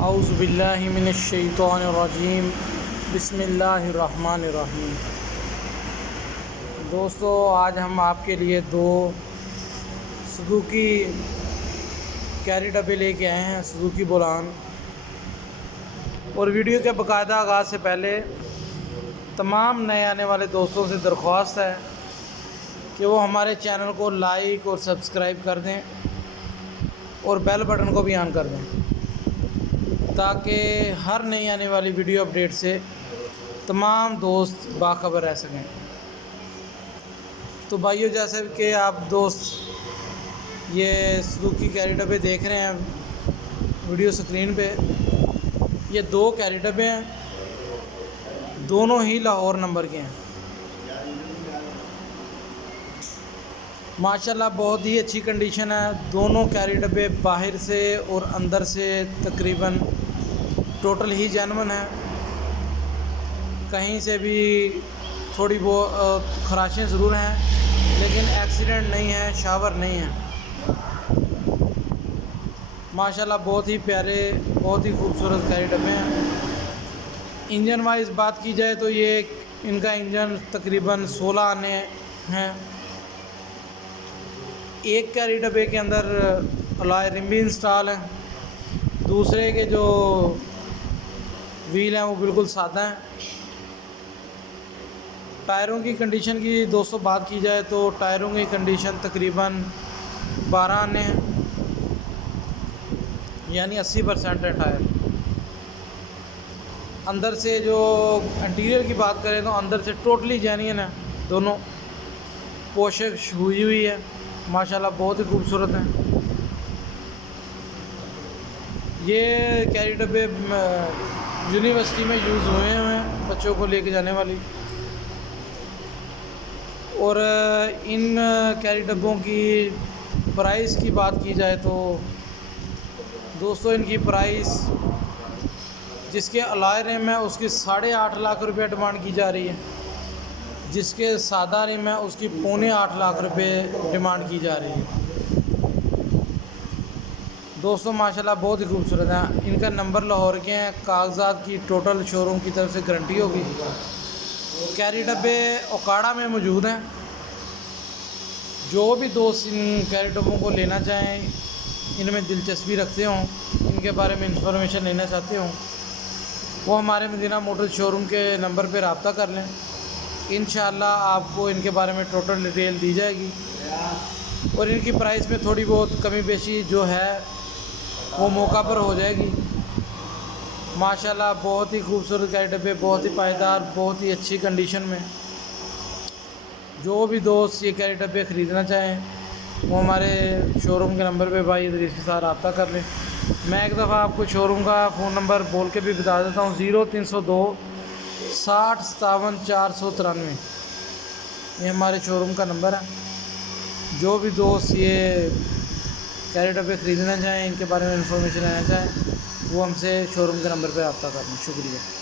اعوذ باللہ من الشیطان الرجیم، بسم اللہ الرحمن الرحیم۔ دوستو، آج ہم آپ کے لیے دو سزوکی کیری ڈبے لے کے آئے ہیں، سزوکی بولان۔ اور ویڈیو کے باقاعدہ آغاز سے پہلے تمام نئے آنے والے دوستوں سے درخواست ہے کہ وہ ہمارے چینل کو لائک اور سبسکرائب کر دیں اور بیل بٹن کو بھی آن کر دیں تاکہ ہر نئی آنے والی ویڈیو اپڈیٹ سے تمام دوست باخبر رہ سکیں۔ تو بھائیو، جیسے کہ آپ دوست یہ سزوکی کیری ڈبے دیکھ رہے ہیں ویڈیو سکرین پہ، یہ دو کیری ڈبے ہیں، دونوں ہی لاہور نمبر کے ہیں۔ ماشاءاللہ بہت ہی اچھی کنڈیشن ہے۔ دونوں کیری ڈبے باہر سے اور اندر سے تقریباً ٹوٹل ہی جینون ہے، کہیں سے بھی تھوڑی بہت خراشیں ضرور ہیں لیکن ایکسیڈنٹ نہیں ہے، شاور نہیں ہے۔ ماشاءاللہ بہت ہی پیارے، بہت ہی خوبصورت کیری ڈبے ہیں۔ انجن وائز بات کی جائے تو یہ ان کا انجن تقریباً 16 آنے ہیں۔ ایک کیری ڈبے کے اندر الائے رم بھی انسٹال ہے، دوسرے کے جو ویل ہیں وہ بالکل سادہ ہیں۔ ٹائروں کی کنڈیشن کی دوستوں بات کی جائے تو ٹائروں کی کنڈیشن تقریباً 12 آنے ہیں، یعنی 80% ہے ٹائر۔ اندر سے جو انٹیریئر کی بات کریں تو اندر سے ٹوٹلی جینین ہے، دونوں پوشش ہوئی ہے، ماشاءاللہ بہت ہی خوبصورت ہیں۔ یہ کیری ڈبے یونیورسٹی میں یوز ہوئے ہیں بچوں کو لے کے جانے والی۔ اور ان کیری ڈبوں کی پرائس کی بات کی جائے تو دوستو ان کی پرائس جس کے الائے رم ہے اس کی 8.5 لاکھ روپے ڈیمانڈ کی جا رہی ہے، جس کے سادہ رم ہے اس کی 7.25 لاکھ روپے ڈیمانڈ کی جا رہی ہے۔ دوستو ماشاءاللہ بہت ہی خوبصورت ہیں۔ ان کا نمبر لاہور کے ہیں، کاغذات کی ٹوٹل شو روم کی طرف سے گارنٹی ہوگی۔ کیری ڈبے اوکاڑا میں موجود ہیں۔ جو بھی دوست ان کیری ڈبوں کو لینا چاہیں، ان میں دلچسپی رکھتے ہوں، ان کے بارے میں انفارمیشن لینا چاہتے ہوں، وہ ہمارے مدینہ موٹر شو روم کے نمبر پہ رابطہ کر لیں۔ انشاءاللہ آپ کو ان کے بارے میں ٹوٹل ڈیٹیل دی جائے گی اور ان کی پرائس میں تھوڑی بہت کمی بیشی جو ہے وہ موقع پر ہو جائے گی۔ ماشاءاللہ بہت ہی خوبصورت کیری ڈبے، بہت ہی پائیدار، بہت ہی اچھی کنڈیشن میں۔ جو بھی دوست یہ کیری ڈبے خریدنا چاہیں وہ ہمارے شو روم کے نمبر پہ بھائی ادریس کے ساتھ رابطہ کر لیں۔ میں ایک دفعہ آپ کو شو روم کا فون نمبر بول کے بھی بتا دیتا ہوں، 0302 60 57 493، یہ ہمارے شو روم کا نمبر ہے۔ جو بھی دوست یہ کیری ڈبے خریدنا چاہیں، ان کے بارے میں انفارمیشن لینا چاہیں، وہ ہم سے شو روم کے نمبر پہ رابطہ کریں۔ شکریہ۔